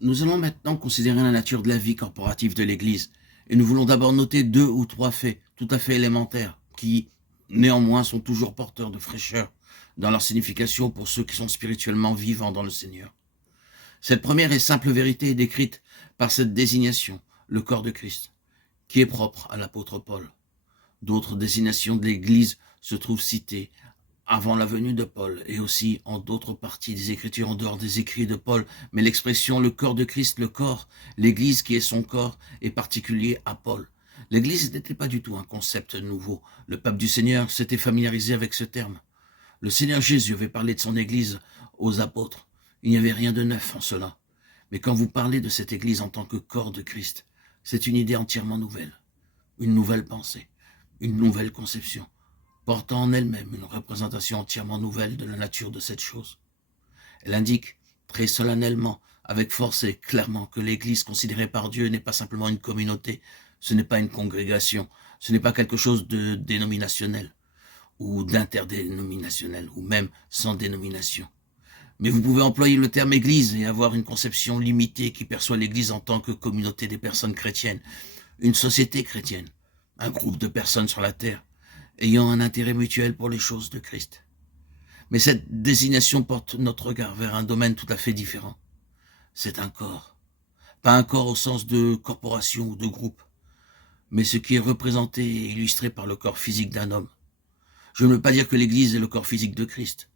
Nous allons maintenant considérer la nature de la vie corporative de l'Église, et nous voulons d'abord noter 2 ou 3 faits tout à fait élémentaires, qui, néanmoins, sont toujours porteurs de fraîcheur dans leur signification pour ceux qui sont spirituellement vivants dans le Seigneur. Cette première et simple vérité est décrite par cette désignation, le corps de Christ, qui est propre à l'apôtre Paul. D'autres désignations de l'Église se trouvent citées avant la venue de Paul et aussi en d'autres parties des Écritures en dehors des écrits de Paul, mais l'expression le corps de Christ, le corps, l'Église qui est son corps, est particulier à Paul. L'Église n'était pas du tout un concept nouveau. Le pape du Seigneur s'était familiarisé avec ce terme. Le Seigneur Jésus avait parlé de son Église aux apôtres. Il n'y avait rien de neuf en cela. Mais quand vous parlez de cette Église en tant que corps de Christ, c'est une idée entièrement nouvelle, une nouvelle pensée, une nouvelle conception, portant en elle-même une représentation entièrement nouvelle de la nature de cette chose. Elle indique très solennellement, avec force et clairement, que l'Église considérée par Dieu n'est pas simplement une communauté, ce n'est pas une congrégation, ce n'est pas quelque chose de dénominationnel ou d'interdénominationnel, ou même sans dénomination. Mais vous pouvez employer le terme Église et avoir une conception limitée qui perçoit l'Église en tant que communauté des personnes chrétiennes, une société chrétienne, un groupe de personnes sur la terre, ayant un intérêt mutuel pour les choses de Christ. Mais cette désignation porte notre regard vers un domaine tout à fait différent. C'est un corps. Pas un corps au sens de corporation ou de groupe, mais ce qui est représenté et illustré par le corps physique d'un homme. Je ne veux pas dire que l'Église est le corps physique de Christ.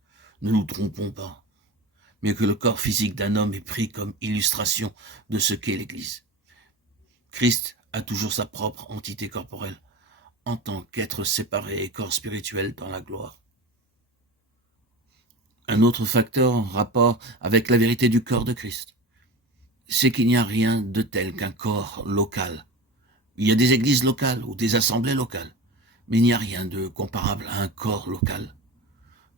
Ne nous trompons pas. Mais que le corps physique d'un homme est pris comme illustration de ce qu'est l'Église. Christ a toujours sa propre entité corporelle, en tant qu'être séparé et corps spirituel dans la gloire. Un autre facteur en rapport avec la vérité du corps de Christ, c'est qu'il n'y a rien de tel qu'un corps local. Il y a des églises locales ou des assemblées locales, mais il n'y a rien de comparable à un corps local.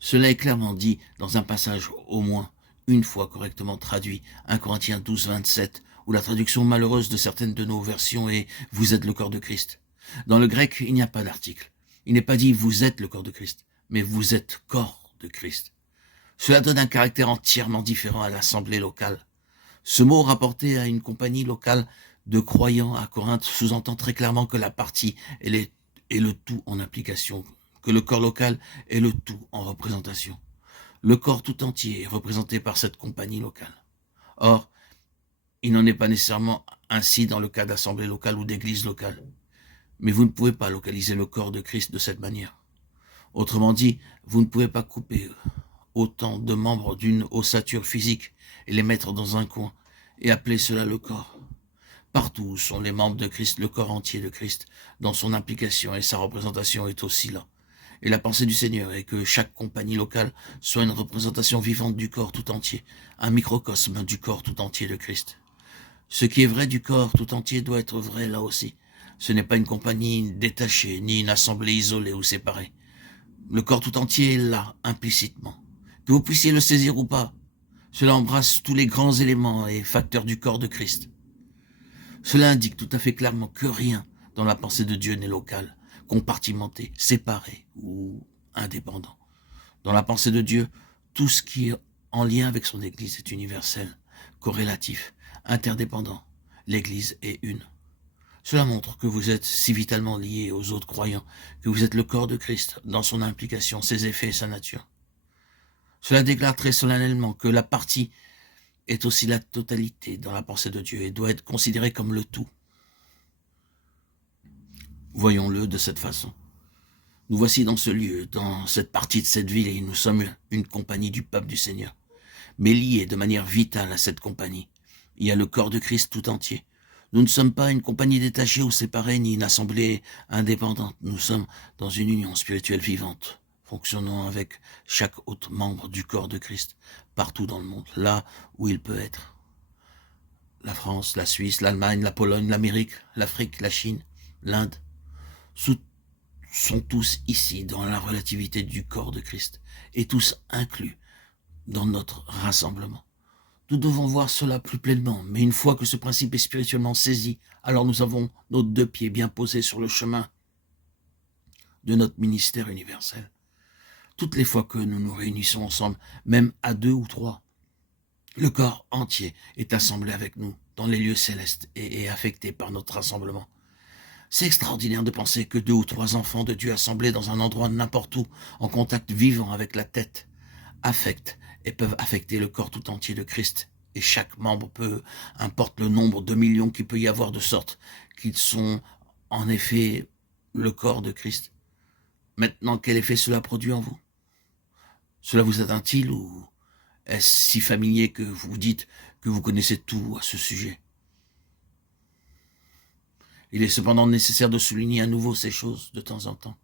Cela est clairement dit dans un passage au moins une fois correctement traduit, 1 Corinthiens 12, 27, où la traduction malheureuse de certaines de nos versions est « Vous êtes le corps de Christ ». Dans le grec, il n'y a pas d'article. Il n'est pas dit « Vous êtes le corps de Christ », mais « Vous êtes corps de Christ ». Cela donne un caractère entièrement différent à l'assemblée locale. Ce mot rapporté à une compagnie locale de croyants à Corinthe sous-entend très clairement que la partie est le tout en application, que le corps local est le tout en représentation. Le corps tout entier est représenté par cette compagnie locale. Or, il n'en est pas nécessairement ainsi dans le cas d'assemblée locale ou d'église locale. Mais vous ne pouvez pas localiser le corps de Christ de cette manière. Autrement dit, vous ne pouvez pas couper autant de membres d'une ossature physique et les mettre dans un coin et appeler cela le corps. Partout où sont les membres de Christ, le corps entier de Christ, dans son implication et sa représentation est aussi là. Et la pensée du Seigneur est que chaque compagnie locale soit une représentation vivante du corps tout entier, un microcosme du corps tout entier de Christ. Ce qui est vrai du corps tout entier doit être vrai là aussi. Ce n'est pas une compagnie détachée, ni une assemblée isolée ou séparée. Le corps tout entier est là, implicitement. Que vous puissiez le saisir ou pas, cela embrasse tous les grands éléments et facteurs du corps de Christ. Cela indique tout à fait clairement que rien dans la pensée de Dieu n'est local, compartimenté, séparé ou indépendant. Dans la pensée de Dieu, tout ce qui est en lien avec son Église est universel, corrélatif, interdépendant. L'Église est une. Cela montre que vous êtes si vitalement liés aux autres croyants, que vous êtes le corps de Christ dans son implication, ses effets et sa nature. Cela déclare très solennellement que la partie est aussi la totalité dans la pensée de Dieu et doit être considérée comme le tout. Voyons-le de cette façon. Nous voici dans ce lieu, dans cette partie de cette ville, et nous sommes une compagnie du peuple du Seigneur. Mais liés de manière vitale à cette compagnie, il y a le corps de Christ tout entier. Nous ne sommes pas une compagnie détachée ou séparée, ni une assemblée indépendante. Nous sommes dans une union spirituelle vivante, fonctionnant avec chaque autre membre du corps de Christ, partout dans le monde, là où il peut être. La France, la Suisse, l'Allemagne, la Pologne, l'Amérique, l'Afrique, la Chine, l'Inde, sont tous ici dans la relativité du corps de Christ, et tous inclus dans notre rassemblement. Nous devons voir cela plus pleinement, mais une fois que ce principe est spirituellement saisi, alors nous avons nos 2 pieds bien posés sur le chemin de notre ministère universel. Toutes les fois que nous nous réunissons ensemble, même à 2 ou 3, Le corps entier est assemblé avec nous dans les lieux célestes et est affecté par notre rassemblement. C'est extraordinaire de penser que 2 ou 3 enfants de Dieu assemblés dans un endroit n'importe où, en contact vivant avec la tête, affectent et peuvent affecter le corps tout entier de Christ. Et chaque membre peut, importe le nombre de millions qu'il peut y avoir, de sorte qu'ils sont en effet le corps de Christ. Maintenant, quel effet cela produit en vous? Cela vous atteint-il ou est-ce si familier que vous dites que vous connaissez tout à ce sujet? Il est cependant nécessaire de souligner à nouveau ces choses de temps en temps.